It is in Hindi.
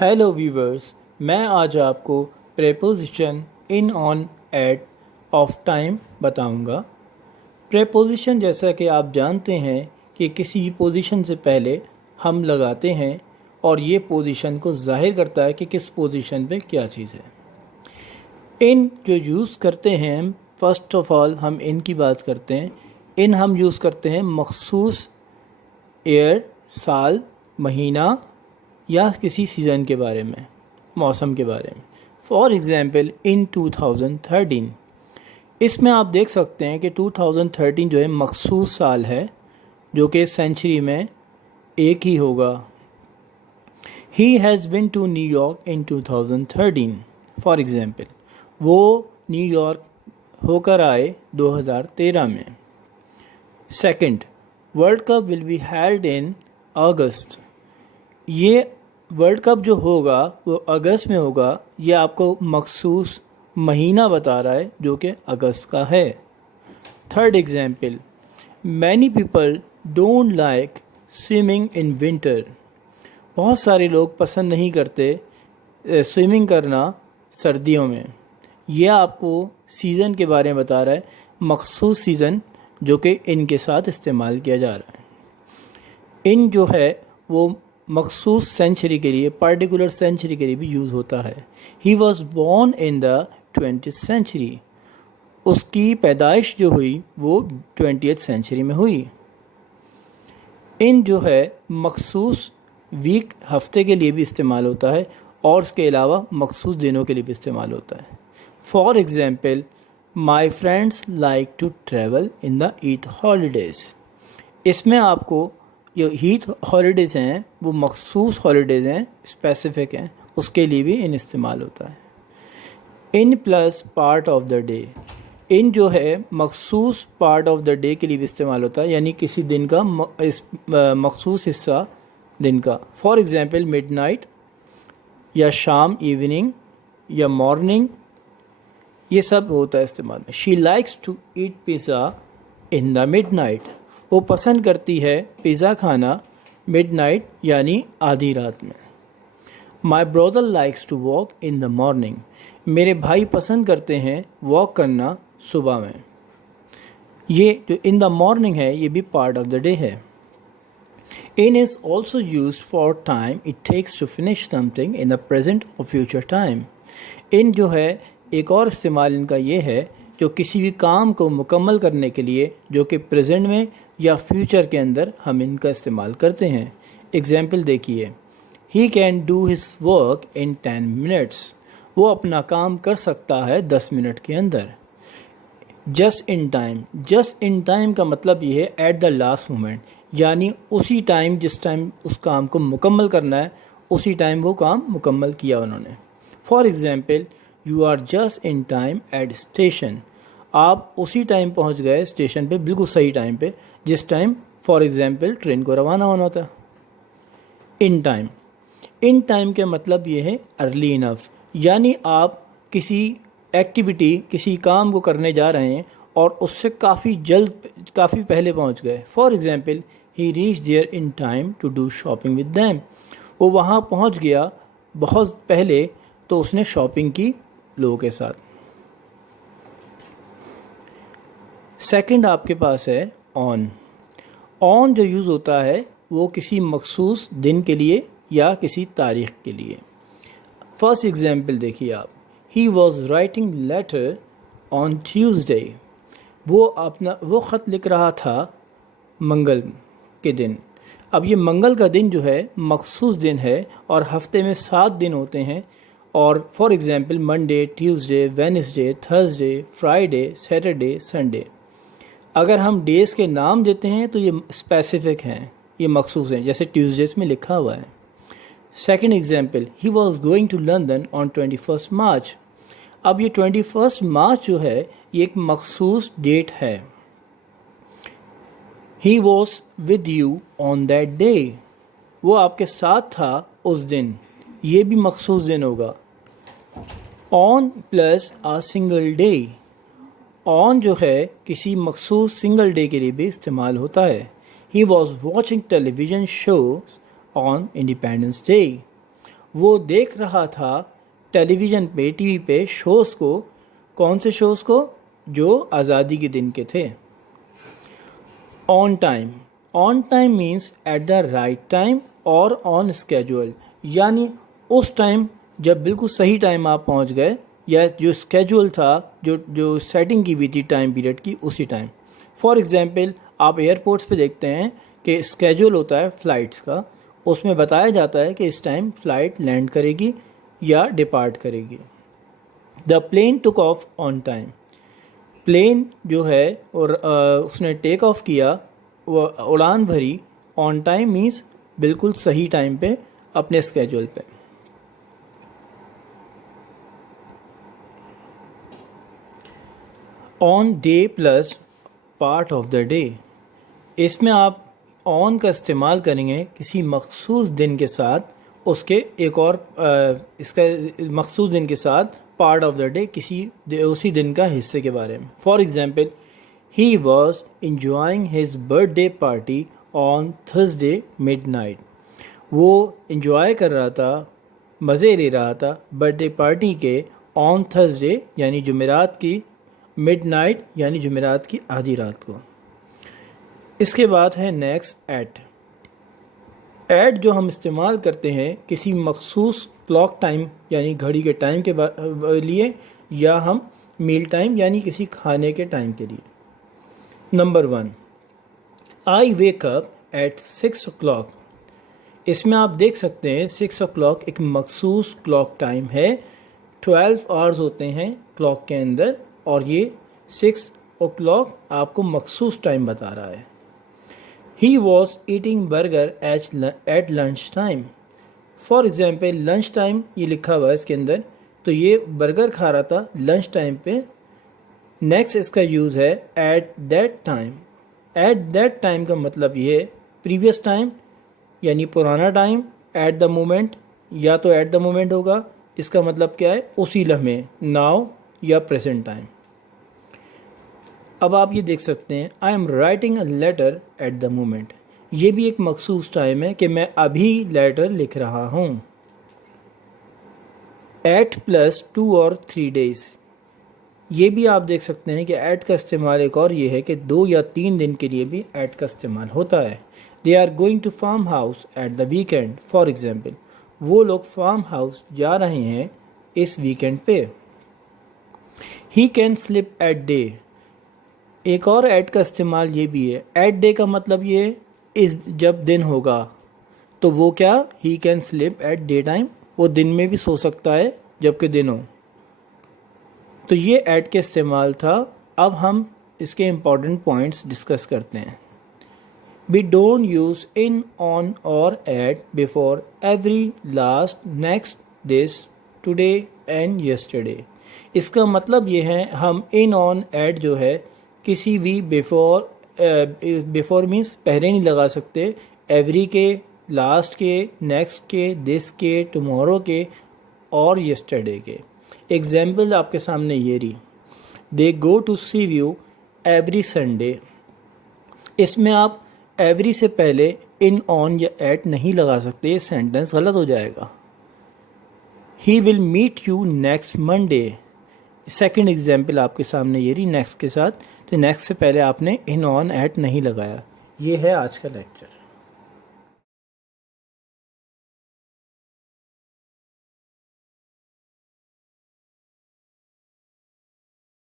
हेलो व्यूवर्स, मैं आज आपको preposition in, on, at, of time बताऊंगा। प्रेपोजिशन जैसा कि आप जानते हैं कि किसी भी पोजीशन से पहले हम लगाते हैं और ये पोजीशन को जाहिर करता है कि किस पोजीशन पे क्या चीज़ है। इन जो यूज़ करते हैं हम, फर्स्ट ऑफ ऑल हम इन की बात करते हैं। इन हम यूज़ करते हैं मखसूस ईयर, साल, महीना या किसी सीज़न के बारे में, मौसम के बारे में। फॉर एग्ज़ाम्पल इन 2013, इसमें आप देख सकते हैं कि 2013 जो है मखसूस साल है जो कि सेंचुरी में एक ही होगा। He has been to New York in 2013। For example वो न्यूयॉर्क होकर आए 2013 में। Second, world cup will be held in August. ये वर्ल्ड कप जो होगा वो अगस्त में होगा। ये आपको मखसूस महीना बता रहा है जो कि अगस्त का है। Third example, many people don't like swimming in winter. बहुत सारे लोग पसंद नहीं करते स्विमिंग करना सर्दियों में। यह आपको सीज़न के बारे में बता रहा है, मखसूस सीज़न जो कि इन के साथ इस्तेमाल किया जा रहा है। इन जो है वो मखसूस सेंचुरी के लिए, पर्टिकुलर सेंचुरी के लिए भी यूज़ होता है। He was born in the 20th century. उसकी पैदाइश जो हुई वो 20th सेंचुरी में हुई। इन जो है मखसूस वीक, हफ्ते के लिए भी इस्तेमाल होता है और उसके अलावा मखसूस दिनों के लिए भी इस्तेमाल होता है। For example, my friends like to travel in the Eid holidays. इसमें आपको जो हीट हॉलीडेज़ हैं वो मखसूस हॉलीडेज़ हैं, स्पेसिफिक हैं, उसके लिए भी इन इस्तेमाल होता है। In plus part of the day, in जो है मखसूस पार्ट ऑफ द डे के लिए भी इस्तेमाल होता है, यानी किसी दिन का मखसूस हिस्सा दिन का। फॉर एग्ज़ाम्पल मिडनाइट या शाम, इवनिंग या मॉर्निंग, ये सब होता है इस्तेमाल में। She likes to eat pizza in the midnight. वो पसंद करती है पिज़्ज़ा खाना मिडनाइट यानी आधी रात में। My brother likes to walk in the morning. मेरे भाई पसंद करते हैं वॉक करना सुबह में। ये जो इन द मॉर्निंग है ये भी पार्ट ऑफ द डे है। In is also use for time it takes to finish something in the present और फ्यूचर टाइम। इन जो है एक और इस्तेमाल इनका ये है जो किसी भी काम को मुकम्मल करने के लिए जो कि प्रेजेंट में या फ्यूचर के अंदर हम इनका इस्तेमाल करते हैं। एग्जाम्पल देखिए, he can do his work in 10 minutes. वो अपना काम कर सकता है 10 मिनट के अंदर। Just in time, just in time का मतलब ये है एट द लास्ट मोमेंट, यानी उसी टाइम जिस टाइम उस काम को मुकम्मल करना है उसी टाइम वो काम मुकम्मल किया उन्होंने। For example, you are just in time at station. आप उसी टाइम पहुंच गए स्टेशन पे, बिल्कुल सही टाइम पे, जिस टाइम फॉर एग्ज़ाम्पल ट्रेन को रवाना होना था। इन टाइम, इन टाइम के मतलब ये है अर्ली इनफ, यानी आप किसी एक्टिविटी, किसी काम को करने जा रहे हैं और उससे काफ़ी जल्द, काफ़ी पहले पहुंच गए। For example, he reach there in time to do shopping with them. वो वहाँ पहुंच गया बहुत पहले तो उसने शॉपिंग की लोगों के साथ। सेकंड आपके पास है ऑन। ऑन जो यूज़ होता है वो किसी मखसूस दिन के लिए या किसी तारीख़ के लिए। फर्स्ट एग्जाम्पल देखिए आप, he was writing later on Tuesday. वो ख़त लिख रहा था मंगल के दिन। अब ये मंगल का दिन जो है मखसूस दिन है और हफ्ते में 7 दिन होते हैं। और for example Monday, Tuesday, Wednesday, Thursday, Friday, Saturday, Sunday. अगर हम डेज़ के नाम देते हैं तो ये स्पेसिफिक हैं, ये मखसूस हैं, जैसे ट्यूसडेज में लिखा हुआ है। Second example, he was going to London on 21 March. अब ये 21 मार्च जो है ये एक मखसूस डेट है। He was with you on that day. वो आपके साथ था उस दिन, ये भी मखसूस दिन होगा। On plus a single day, on जो है किसी मखसूस सिंगल डे के लिए भी इस्तेमाल होता है। He was watching television shows on independence day. वो देख रहा था टेलीविज़न पे, टीवी पे शोज़ को। कौन से शोज़ को? जो आज़ादी के दिन के थे। On time, on time means at the right time और ऑन स्केड्यूल, यानी उस टाइम जब बिल्कुल सही टाइम आप पहुंच गए, या जो स्केड्यूल था, जो सेटिंग की हुई थी टाइम पीरियड की, उसी टाइम। फॉर एग्ज़ाम्पल आप एयरपोर्ट्स पे देखते हैं कि स्केड्यूल होता है फ़्लाइट्स का, उसमें बताया जाता है कि इस टाइम फ़्लाइट लैंड करेगी या डिपार्ट करेगी। The plane took off on time, plane जो है और उसने टेक ऑफ किया, वो उड़ान भरी। ऑन टाइम मीन्स बिल्कुल सही टाइम पे, अपने स्केड्यूल पे। On debt plus part of the day, इसमें आप ऑन का इस्तेमाल करेंगे किसी मखसूस दिन के साथ, उसके एक और इसका मखसूस दिन के साथ पार्ट ऑफ द डे, उसी दिन का हिस्से के बारे में। For example, he was enjoying his birthday party on Thursday midnight, वो इंजॉय कर रहा था, मज़े ले रहा था बर्थडे पार्टी के ऑन थर्सडे यानी जुमेरात की, मिडनाइट यानी जुमेरात की आधी रात को। इसके बाद है नेक्स्ट एट। एट जो हम इस्तेमाल करते हैं किसी मखसूस क्लॉक टाइम यानी घड़ी के टाइम के लिए, या हम मील टाइम यानी किसी खाने के टाइम के लिए। Number 1, I wake up at 6 o'clock। इसमें आप देख सकते हैं 6 o'clock एक मखसूस क्लॉक टाइम है। 12 आवर्स होते हैं क्लॉक के अंदर, और ये 6 o'clock आपको मखसूस टाइम बता रहा है। He was eating burger at lunch time. For example lunch time ये लिखा हुआ है इसके अंदर, तो ये बर्गर खा रहा था लंच टाइम पे। नेक्स्ट इसका यूज़ है at that time. At that time का मतलब ये है प्रीवियस टाइम यानी पुराना टाइम, एट द मोमेंट या तो एट द मोमेंट होगा, इसका मतलब क्या है? उसी लम्हे, नाउ या प्रेजेंट टाइम। अब आप ये देख सकते हैं I am writing a letter at the moment, ये भी एक मखसूस टाइम है कि मैं अभी लेटर लिख रहा हूँ। एट प्लस 2 और 3 डेज, ये भी आप देख सकते हैं कि एट का इस्तेमाल एक और ये है कि 2 या 3 दिन के लिए भी एट का इस्तेमाल होता है। They are going to farm house at the weekend. For example वो लोग फार्म हाउस जा रहे हैं इस वीकेंड पे। He can sleep at day, एक और एट का इस्तेमाल ये भी है। एट डे का मतलब ये इस जब दिन होगा, तो वो क्या, he can sleep at day time, वो दिन में भी सो सकता है जबकि दिन हो। तो ये एट के इस्तेमाल था। अब हम इसके इम्पॉर्टेंट पॉइंट्स डिस्कस करते हैं। We don't use in, on और at before every, last, next, this, today and yesterday. इसका मतलब ये है हम इन, ऑन, एट जो है किसी भी बिफोर मीन्स पहले नहीं लगा सकते, एवरी के, लास्ट के, नेक्स्ट के, दिस के, टुमारो के और यस्टरडे के। एग्जाम्पल आपके सामने ये रही, they go to sea view every Sunday. इसमें आप एवरी से पहले इन, ऑन या एट नहीं लगा सकते, ये सेंटेंस गलत हो जाएगा। He will meet you next Monday. Second example आपके सामने ये रही नेक्स्ट के साथ, तो नेक्स्ट से पहले आपने इन, ऑन, एट नहीं लगाया। ये है आज का लेक्चर।